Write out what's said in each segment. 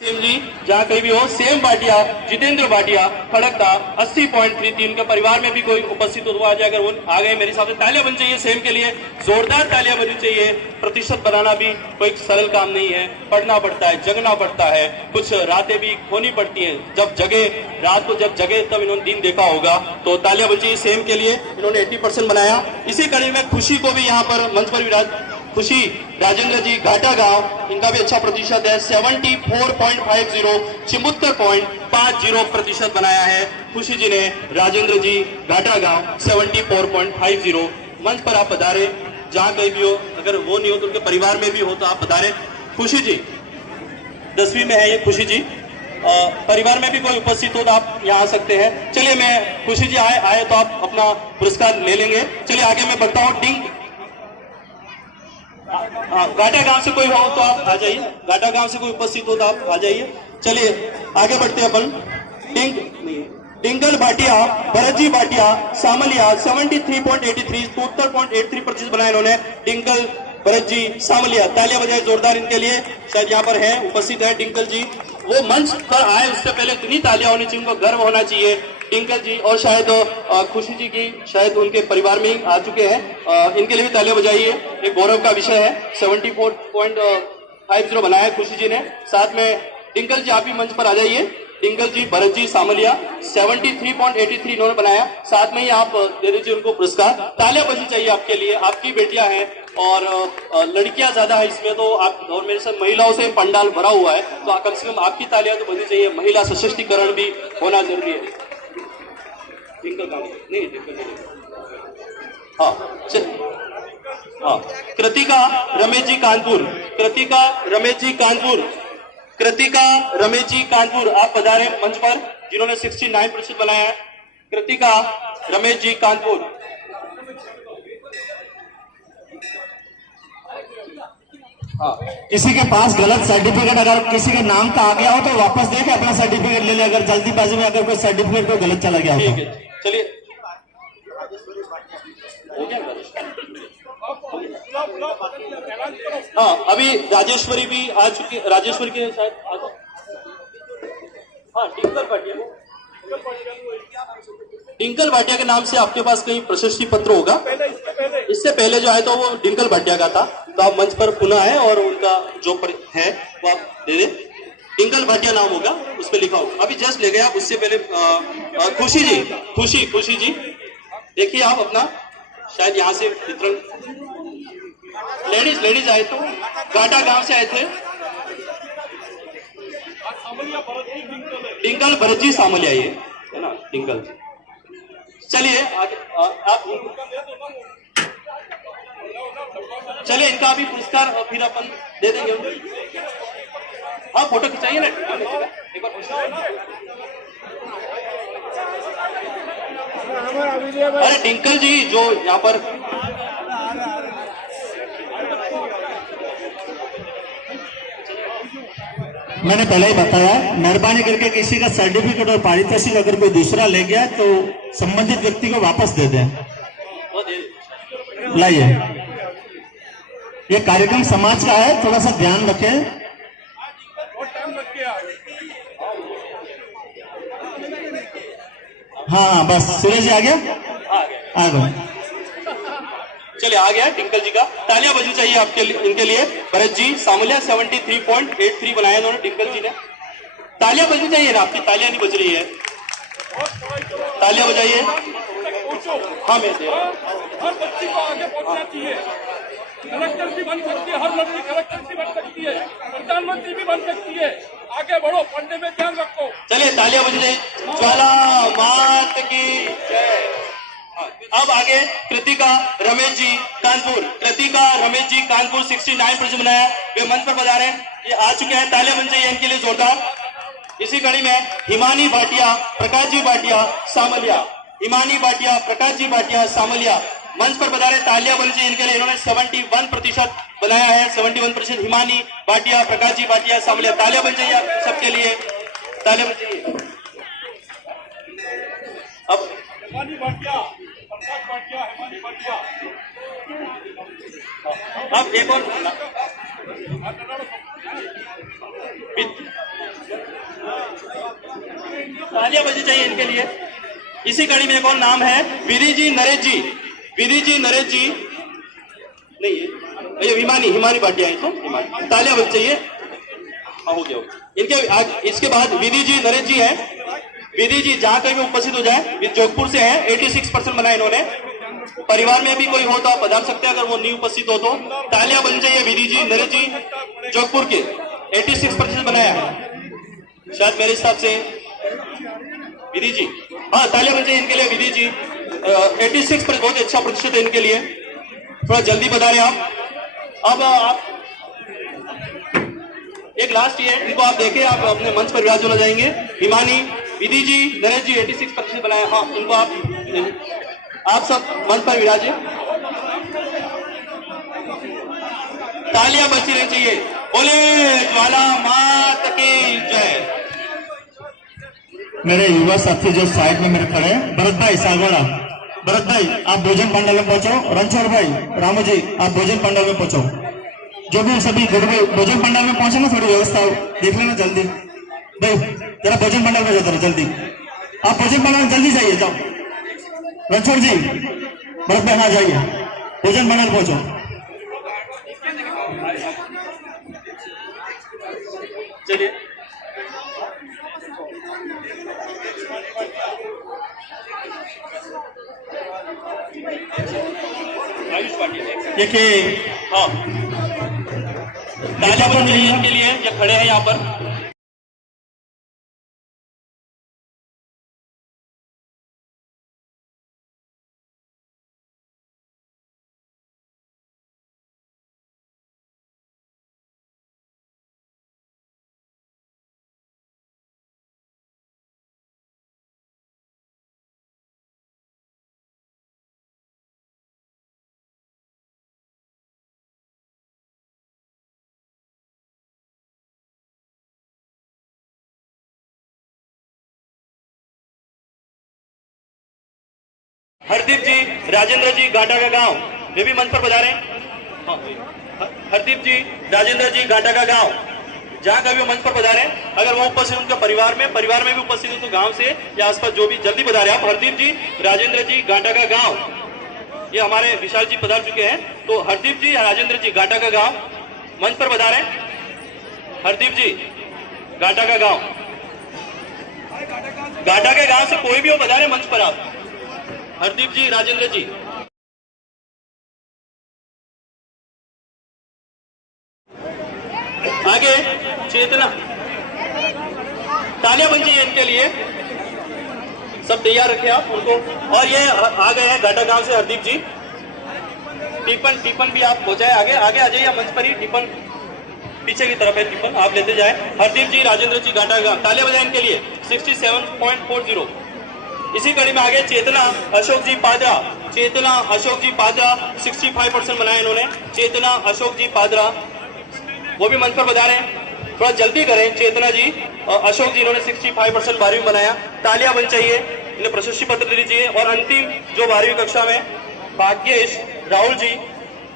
Same जी जहाँ कहीं भी हो, सेम भाटिया, जितेंद्र भाटिया खड़कता 80.33। उनके परिवार में भी कोई उपस्थित हुआ जाए, अगर वो आ गए मेरे हिसाब से तालियां बन चाहिए सेम के लिए, जोरदार तालियां बननी चाहिए। प्रतिशत बनाना भी कोई सरल काम नहीं है, पढ़ना पड़ता है, जगना पड़ता है, कुछ रातें भी खोनी पड़ती हैं। जब जगे, रात को जब जगे तब इन्होंने दिन देखा होगा, तो तालियां बन चाहिए सेम के लिए। इन्होंने 80% बनाया। इसी कड़ी में खुशी को भी यहाँ पर मंच पर विराज, खुशी राजेंद्र जी घाटा गांव, इनका भी अच्छा प्रतिशत है 74.50, 74.50% बनाया है खुशी जी ने। राजेंद्र जी घाटा गांव 74.50। मंच पर आप बता रहे, जहां कहीं भी हो, अगर वो नहीं हो तो उनके परिवार में भी हो तो आप बता रहे। खुशी जी 10वीं में है ये खुशी जी, परिवार में भी कोई उपस्थित हो तो आप यहाँ आ सकते हैं। चलिए मैं खुशी जी आए तो आप अपना पुरस्कार ले लेंगे। चलिए आगे मैं बढ़ता हूँ। डिंग घाटा गांव से कोई हो तो आप आ जाइए, घाटा गांव से कोई उपस्थित हो तो आप आ जाइए। चलिए आगे बढ़ते हैं अपन। डिंगल भाटिया, भरत जी भाटिया सामलिया 73.83, 73.83% बनाया इन्होंने। डिंगल भरत जी सामलिया, तालियां बजाए जोरदार इनके लिए, शायद यहाँ पर है, उपस्थित है डिंगल जी। वो मंच पर आए उससे पहले इतनी तालियां होनी चाहिए, उनको गर्व होना चाहिए डिंगल जी। और शायद खुशी जी की शायद उनके परिवार में ही आ चुके हैं, इनके लिए भी तालियां बजाइए, एक गौरव का विषय है। 74.50 बनाया है खुशी जी ने। साथ में डिंगल जी आप भी मंच पर आ जाइए। डिंगल जी भरत जी सामलिया 73.83 इन्होंने बनाया। साथ में ही आप दे दीजिए उनको पुरस्कार। तालियां बजनी चाहिए आपके लिए, आपकी बेटियां हैं और लड़कियां ज्यादा है इसमें, तो आप और मेरे साथ महिलाओं से पंडाल भरा हुआ है, तो कम से कम आपकी तालियां तो बजनी चाहिए। महिला सशक्तिकरण भी होना जरूरी है। नहीं, हाँ हाँ, कृतिका रमेश जी कानपुर, कृतिका रमेश जी कानपुर, कृतिका रमेश जी कानपुर आप पधारे मंच पर, जिन्होंने 69% बनाया है। कृतिका रमेश जी कानपुर। हाँ, किसी के पास गलत सर्टिफिकेट अगर किसी के नाम का आ गया हो तो वापस दे के अपना सर्टिफिकेट ले ले, अगर जल्दीबाजी में अगर कोई सर्टिफिकेट कोई गलत चला गया हो। ठीक है, चलिए हो गया। हाँ, अभी राजेश्वरी भी आ चुकी, राजेश्वरी के शायद हाँ, टिंकल भाटिया, टिंकल भाटिया के नाम से आपके पास कहीं प्रशस्ति पत्र होगा। इससे पहले जो आया था वो डिंकल भाटिया का था, तो आप मंच पर पुनः आए और उनका जो है वो आप दे दें। डिंकल भाटिया नाम होगा, उस पर लिखा होगा। अभी जस्ट ले गए आप, उससे पहले खुशी जी, खुशी जी देखिए आप अपना, शायद यहाँ से वितरण, लेडीज आए तो घाटा गांव से आए थे। डिंकल भरत जी सामलिया ये है ना, डिंकल। चलिए आगे आप, चलिए इनका भी पुरस्कार फिर अपन दे देंगे। हाँ, फोटो खिंचाइए ना एक बार। अरे डिंकल जी जो यहाँ पर, मैंने पहले ही बताया, मेहरबानी करके किसी का सर्टिफिकेट और पारितोषिक अगर कोई दूसरा ले गया तो संबंधित व्यक्ति को वापस दे दें। लाइए, ये कार्यक्रम समाज का है, थोड़ा सा ध्यान रखें। हाँ बस, सूरज जी आ गया, आ गए। चलिए आ गया टिंकल जी का, तालियां बजनी चाहिए आपके लिए, इनके लिए। भरत जी सामलिया 73.83 बनाया इन्होंने टिंकल जी ने। तालियां बजनी चाहिए ना, आपकी तालियां नहीं बज रही है, तालियां बजाइए। हाँ मैं दे रहा हूँ। हर बच्ची को आगे बढ़ना चाहिए, कलेक्टर भी बन सकती है, हर लड़की कलेक्टर भी बन सकती है, प्रधानमंत्री भी बन सकती है। आगे बढ़ो, पढ़ने में ध्यान रखो। चलिए तालियां बजने, ज्वाला मात की जय। अब आगे कृतिका रमेश जी कानपुर, कृतिका रमेश जी कानपुर 69% बनाया, वे मंच पर बजा रहे हैं, ये आ चुके हैं, तालियां बन चाहिए इनके लिए जोरदार। इसी कड़ी में हिमानी भाटिया, प्रकाश जी भाटिया सामलिया, हिमानी भाटिया, प्रकाश जी भाटिया सामलिया मंच पर बजा रहे, तालियां बन चाहिए इनके लिए। इन्होंने 71% बनाया है, 71%। हिमानी भाटिया, प्रकाश जी भाटिया सामलिया, तालियां बन चाहिए आप सबके लिए, तालियां बन चाहिए। अब हिमानी भाटिया, प्रकाश भाटिया, हिमानी भाटिया, अब एक और तालियां बजनी चाहिए इनके लिए। इसी कड़ी में एक और नाम है विधि जी नरेश जी, विधि जी नरेश जी नहीं है ये हिमानी भाटिया है, तो हिमानी तालियां बजनी चाहिए। हाँ हो गया इनके इसके बाद विधि जी नरेश जी है। विधि जी जहां कहीं भी उपस्थित हो जाए, जोधपुर से है, 86% बनाया इन्होंने। परिवार में भी कोई हो तो आप बता सकते हैं, अगर वो नहीं उपस्थित हो तो तालियां बन चाहिए। विधि जी नरेश जी जोधपुर के 86% बनाया है शायद मेरे हिसाब से। विधि जी हाँ तालियां बन चाहिए इनके लिए। विधि जी 86% बहुत अच्छा प्रतिशत है इनके लिए, थोड़ा जल्दी बता रहे आप। अब आप एक लास्ट ये इनको आप देखें, आप अपने मंच पर विराज हो जाएंगे। हिमानी विधि जी नरेश जी 86% बनाया। हाँ इनको आप सब मंच पर विराजे। तालियां बजती रहनी चाहिए। बोले ज्वाला मात की जय। मेरे युवा साथी जो साइड में मेरे खड़े हैं, भरत भाई सागवाड़ा, भरत भाई आप भोजन पंडाल में पहुंचो। रणछोड़ भाई, रामू जी आप भोजन पंडाल में पहुंचो। जो भी सभी भोजन पंडाल में पहुंचे ना, थोड़ी व्यवस्था देख लेना जल्दी। भाई जरा भोजन पंडाल में जाते रहो जल्दी, आप भोजन पंडाल में जल्दी जाइए, जाओ। रणछोड़ जी, भरत भाई हाँ जाइए, भोजन पंडाल पहुंचो। चलिए आयुष पाटिल देखिए हाँ तालियां बन रही है इनके लिए, ये खड़े हैं यहाँ पर। हरदीप जी, राजेंद्र जी, घाटा का गांव, वे भी मंच पर बजा रहे हैं। हाँ, हरदीप जी, राजेंद्र जी, घाटा का गांव, जहां कभी मंच पर बजा रहे हैं, अगर वो उपस्थित उनके परिवार में भी उपस्थित हो तो गांव से या आसपास जो भी जल्दी बजा रहे हैं आप। हरदीप जी, राजेंद्र जी, घाटा का गांव, ये हमारे विशाल जी पधार चुके हैं, तो हरदीप जी, राजेंद्र जी, घाटा का गांव मंच पर बजा रहे हैं। हरदीप जी, घाटा का गांव, घाटा के गांव से कोई भी हो बजा रहे मंच पर आप। हरदीप जी, राजेंद्र जी, आगे चेतना, तालियां बन चाहिए इनके लिए। सब तैयार रखे आप उनको। और ये आ गए हैं घाटा गांव से हरदीप जी। टिफन भी आप पहुंचाए, आगे आगे आ जाइए मंच पर ही। टिफन पीछे की तरफ है, टिफन आप लेते जाए। हरदीप जी, राजेंद्र जी, घाटा गांव, तालियां बजाएं इनके लिए। 67.40। इसी कड़ी में आगे चेतना अशोक जी पादरा, चेतना अशोक जी पादरा 65% बनाया इन्होंने। चेतना अशोक जी पादरा वो भी मंच पर बजा रहे हैं, थोड़ा जल्दी करें। चेतना जी अशोक जी इन्होंने 65% 12वीं बनाया। तालियां बन चाहिए, इन्हें प्रशस्ति पत्र दे दीजिए। और अंतिम जो 12वीं कक्षा में भाग्येश राहुल जी,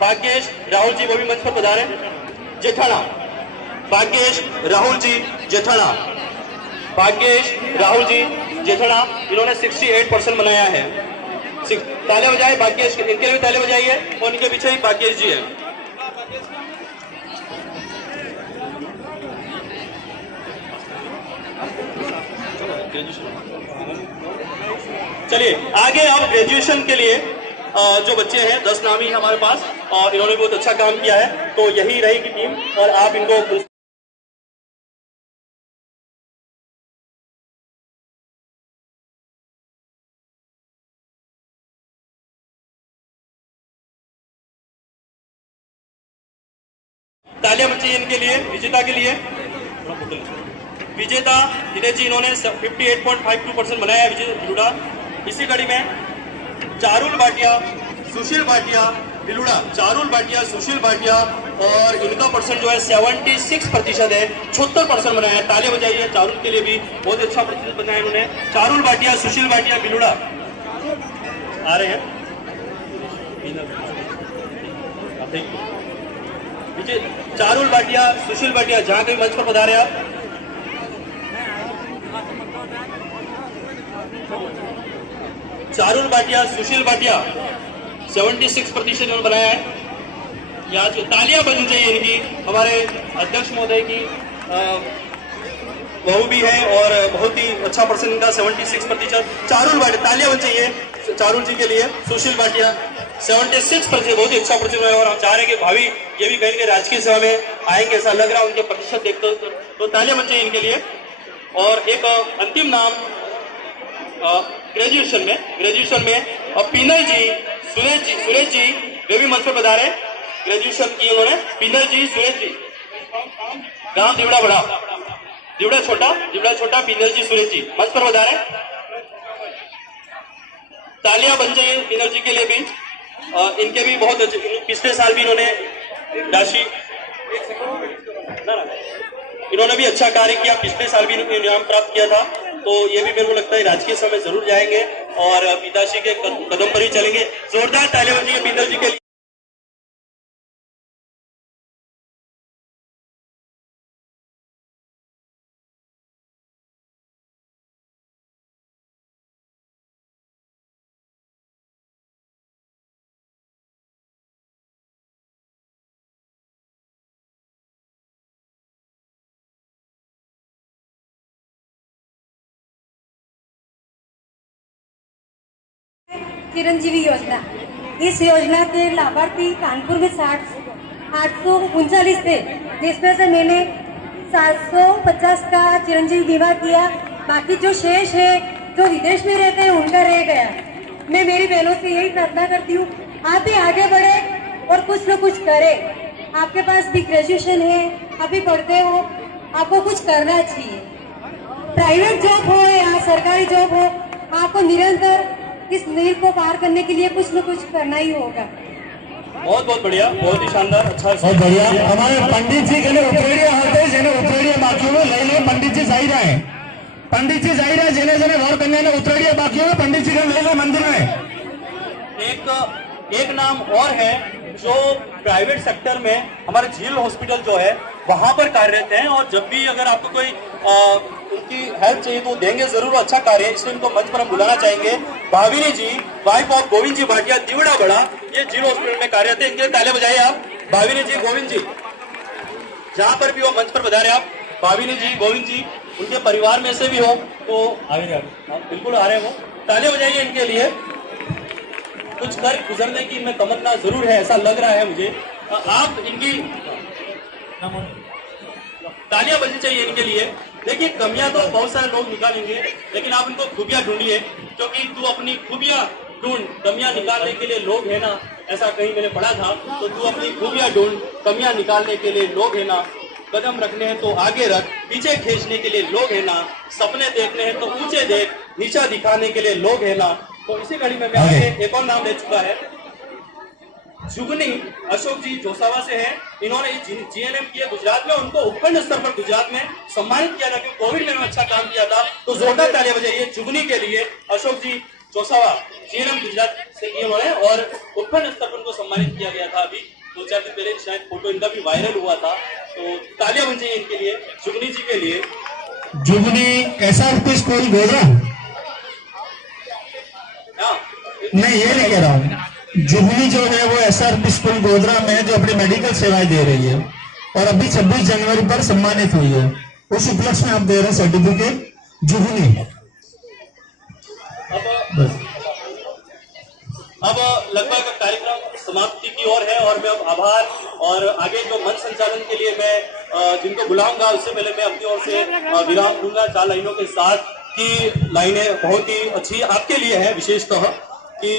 भाग्येश राहुल जी वो भी मंच पर बजा रहे हैं। जेठाना, भाग्येश राहुल जी जेठाना, भाग्येश राहुल जी जेठाना इन्होंने 68% बनाया है। तालियां बजाए भाग्येश, इनके लिए भी तालियां बजाइए। और इनके पीछे ही भाग्येश जी है। चलिए आगे अब ग्रेजुएशन के लिए जो बच्चे हैं 10 नामी हमारे पास, और इन्होंने बहुत अच्छा काम किया है, तो यही रहेगी टीम। और आप इनको तालियां बच्चे इनके लिए, विजेता के लिए। विजेता दिनेश जी इन्होंने 58.52% बनाया है बिलुड़ा। इसी कड़ी में चारुल भाटिया, सुशील भाटिया, बिलुड़ा, चारुल भाटिया, सुशील भाटिया, और इनका परसेंट जो है 76% है, 76% बनाया है। तालियां बजाइए चारुल के लिए भी, बहुत अच्छा प्रतिशत बनाया इन्होंने। चारुल भाटिया, सुशील भाटिया, बिलुड़ा आ रहे हैं। चारुल भाटिया, सुशील भाटिया, जहां कहीं मंच पर पधारे आप। चारुल भाटिया, सुशील भाटिया 76% इन्होंने बनाया है। यहाँ जो तालियां बजनी चाहिए इनकी, हमारे अध्यक्ष महोदय की बहू भी है और बहुत ही अच्छा परसेंट इनका 76%। चारुल भाटिया, तालियां बजनी चाहिए चारुल जी के लिए। सुशील भाटिया 76%, बहुत ही अच्छा परसेंट है और हम चाह रहे हैं कि भावी ये भी कहीं ना कहीं राजकीय सेवा में आएंगे, ऐसा लग रहा है उनके प्रतिशत देखते तो तालियां बजनी चाहिए इनके लिए। और एक अंतिम नाम ग्रेजुएशन में पीनल जी, सुरेश जी वे भी मंच पर बता रहे, ग्रेजुएशन की उन्होंने। पीनल जी, सुरेश जी, गांव दिवड़ा बड़ा, दिवड़ा छोटा, पीनल जी, सुरेश जी मंच पर बता रहे। तालियां बन जाइए पीनल जी के लिए भी। इनके भी बहुत अच्छे, पिछले साल भी इन्होंने राशि इन्होंने भी अच्छा कार्य किया, पिछले साल भी इन्होंने इनाम प्राप्त किया था। तो ये भी मेरे को लगता है राजकीय समय जरूर जाएंगे और पिताजी के कदम पर ही चलेंगे। जोरदार तालियां बजिए पीनल जी के लिए। चिरंजीवी योजना, इस योजना के लाभार्थी कानपुर में 839 थे, जिसमें से मैंने 750 का चिरंजीवी बीमा किया। बाकी जो शेष है, जो विदेश में रहते हैं, उनका रह गया। मैं मेरी बहनों से यही प्रार्थना करती हूँ, आप भी आगे बढ़े और कुछ न कुछ करें। आपके पास भी ग्रेजुएशन है, आप भी पढ़ते हो, आपको कुछ करना चाहिए। प्राइवेट जॉब हो या सरकारी जॉब हो, आपको निरंतर इस नीर को पार करने के लिए कुछ न कुछ करना ही होगा। बहुत बढ़िया, बहुत ही शानदार, अच्छा, बहुत बढ़िया। हमारे पंडित जी के लिए उतरेड़िया हाथे जेने उतरेड़िया बाकी हुए लई ले पंडित जी जाई रहे हैं। पंडित जी जाई रहे जेने जेने घर कन्या ने उतरेड़िया बाकी हुए पंडित जी के ले ले मंदिर में। एक नाम और है जो प्राइवेट सेक्टर में हमारे झील हॉस्पिटल जो है वहां पर कार्यरत हैं और जब भी अगर आपको कोई उनकी हेल्प चाहिए तो देंगे जरूर, अच्छा कार्य है, इसलिए उनको मंच पर हम बुलाना चाहेंगे। भाविनी जी, वाइफ ऑफ गोविंद जी भाटिया, दिवड़ा बड़ा, ये झील हॉस्पिटल में कार्यरत है, इनके तालियां बजाइए आप। भाविनी जी, गोविंद जी, जहां पर भी हो मंच पर बधारे आप। भाविनी जी, गोविंद जी, उनके परिवार में से भी हो तो आगे बिल्कुल आ रहे हो, तालियां बजाइए इनके लिए। कुछ कर गुजरने की इनमें तमन्ना जरूर है, ऐसा लग रहा है मुझे। आप इनकी तालियां बजनी चाहिए इनके लिए। देखिए, कमियां तो बहुत सारे लोग निकालेंगे, लेकिन आप इनको खूबियां ढूंढिए, क्योंकि तू अपनी खूबियां ढूंढ, कमियां निकालने के लिए लोग है ना, ऐसा कहीं मैंने पढ़ा था। तो तू अपनी खूबियां ढूंढ, कमियां निकालने के लिए लोग है ना, कदम रखने हैं तो आगे रख, पीछे खींचने के लिए लोग है ना, सपने देखने हैं तो ऊंचे देख, नीचा दिखाने के लिए लोग है ना। तो इसी कड़ी में मैं आगे एक और नाम ले चुका है, जुगनी अशोक जी जोसावा से हैं। इन्होंने जीएनएम किया गुजरात में, उनको उपखंड स्तर पर गुजरात में सम्मानित किया था क्योंकि कोविड में अच्छा काम किया था। तो जोरदार तालियां बजाइए जुगनी के लिए। अशोक जी जोसावा जीएनएम गुजरात से किए उन्होंने और उपखंड स्तर पर उनको सम्मानित किया गया था। अभी 2-4 दिन पहले शायद फोटो इनका भी वायरल हुआ था। तो तालियां बन जाइए इनके लिए, जुगनी जी के लिए। जुगनी एसआरपी स्कूल गोरा, मैं ये नहीं कह रहा हूँ, जुगनी जो है वो एसआरपी स्कूल गोधरा में जो अपनी मेडिकल सेवाएं दे रही है और अभी 26 जनवरी पर सम्मानित हुई है, उस उपलक्ष्य में आप दे रहे हैं सर्टिफिकेट जुगनी। अब लगभग कार्यक्रम समाप्ति की ओर है और मैं अब आभार और आगे जो मंच संचालन के लिए मैं जिनको बुलाऊंगा उससे पहले मैं अपनी ओर से विराम दूंगा 4 लाइनों के साथ कि लाइनें बहुत ही अच्छी आपके लिए है विशेषतः कि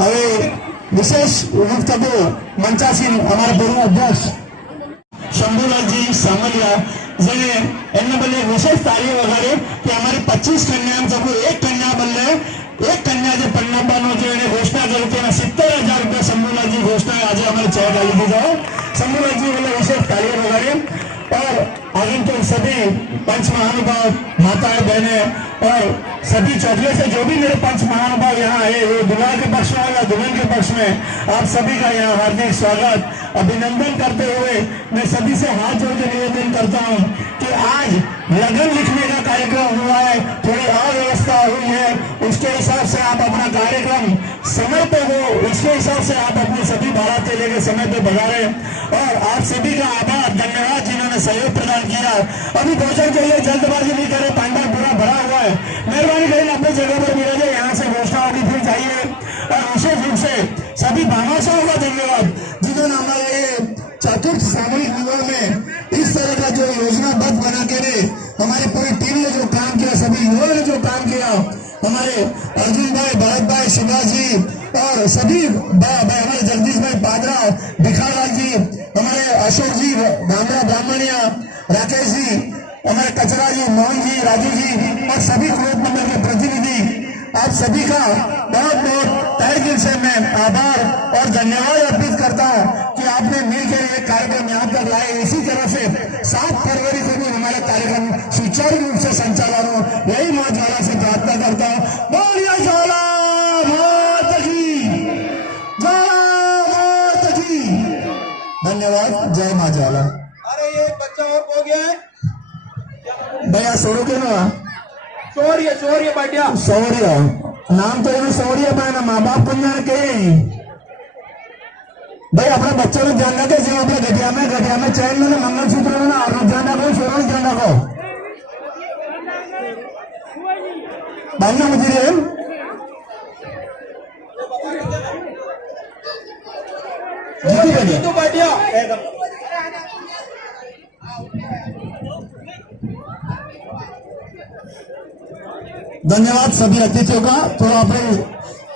હવે વિશેષ વક્તવ્ય મંચાસીન અમારા પૂર્વ અધ્યક્ષ શંભુલાલજી સામલિયા જેને એમને બદલે વિશેષ તાળીઓ વગાડી કે અમારી 25 કન્યામાં કોઈ એક કન્યા બદલે એક કન્યા જે પન્નાબાનો જે એને ઘોષણા કરી હતી એના 70,000 રૂપિયા શંભુલાલજી ઘોષણા આજે અમારે ચેક આવી દીધો है। शंभुलालजी बदले विशेष तालियां वगाड़ी और आगंतुक सभी पंच महानुभाव, माताएं, बहनें और सभी चौधरी से जो भी मेरे पंच महानुभाव यहाँ आए, वो दुल्हा के पक्ष में या दुल्हन के पक्ष में, आप सभी का यहाँ हार्दिक स्वागत अभिनंदन करते हुए मैं सभी से हाथ जोड़ के निवेदन करता हूँ कि आज लगन लिखने का कार्यक्रम हुआ है, थोड़ी अव्यवस्था हुई है, उसके हिसाब से आप अपना कार्यक्रम समय पे हो, उसके हिसाब से आप अपनी सभी बारातें लेकर समय पे बजारे। और आप सभी का आभार, धन्यवाद जिन्होंने सहयोग प्रदान किया। अभी भोजन के लिए जल्दबाजी नहीं करे, पंडाल पूरा भरा हुआ है, मेहरबानी करें अपनी जगह पर मिले जाए, यहाँ से घोषणा होगी फिर जाइए। और विशेष रूप से सभी भामाशाहों का धन्यवाद जिन्होंने हमारे चतुर्थ सामूहिक विवाह में इस तरह का जो योजनाबद्ध बना के हमारी पूरी टीम ने जो काम किया, सभी युवाओं ने जो काम किया, हमारे अर्जुन भाई, भरत भाई, शिवराज जी और सभी हमारे जगदीश भाई पादरा, भिखालाल जी, हमारे अशोक जी, धामरा ब्राह्मणिया, राकेश जी, हमारे कचरा जी, मोहन जी, राजू जी और सभी ग्रोथ मंडल के प्रतिनिधि, आप सभी का बहुत बहुत तहे दिल से मैं आभार और धन्यवाद अर्पित करता हूं कि आपने मिलकर ये कार्यक्रम यहाँ तक लाए। इसी तरह से 7 फरवरी को भी हमारा कार्यक्रम सुचारू रूप से संचालन हो, यही मां ज्वाला से प्रार्थना करता हूँ। बोलिए ज्वाला माता की, ज्वाला माता की। धन्यवाद, जय मां ज्वाला। अरे ये बच्चा और हो गया है भैया सोरो के ना शौर्य पाटिया शौर्य नाम तो इन्हें शौर्य पाना, माँ बाप बन जाने के भाई अपने बच्चों को ध्यान रखे, जो अपने गठिया में चैन में मंगलसूत्र में और ध्यान रखो, सोरो ध्यान रखो बनना मुझे जीतू पाटिया धन्यवाद सभी अतिथियों का। थोड़ा अपनी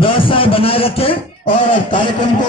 व्यवस्थाएं बनाए रखें और कार्यक्रम को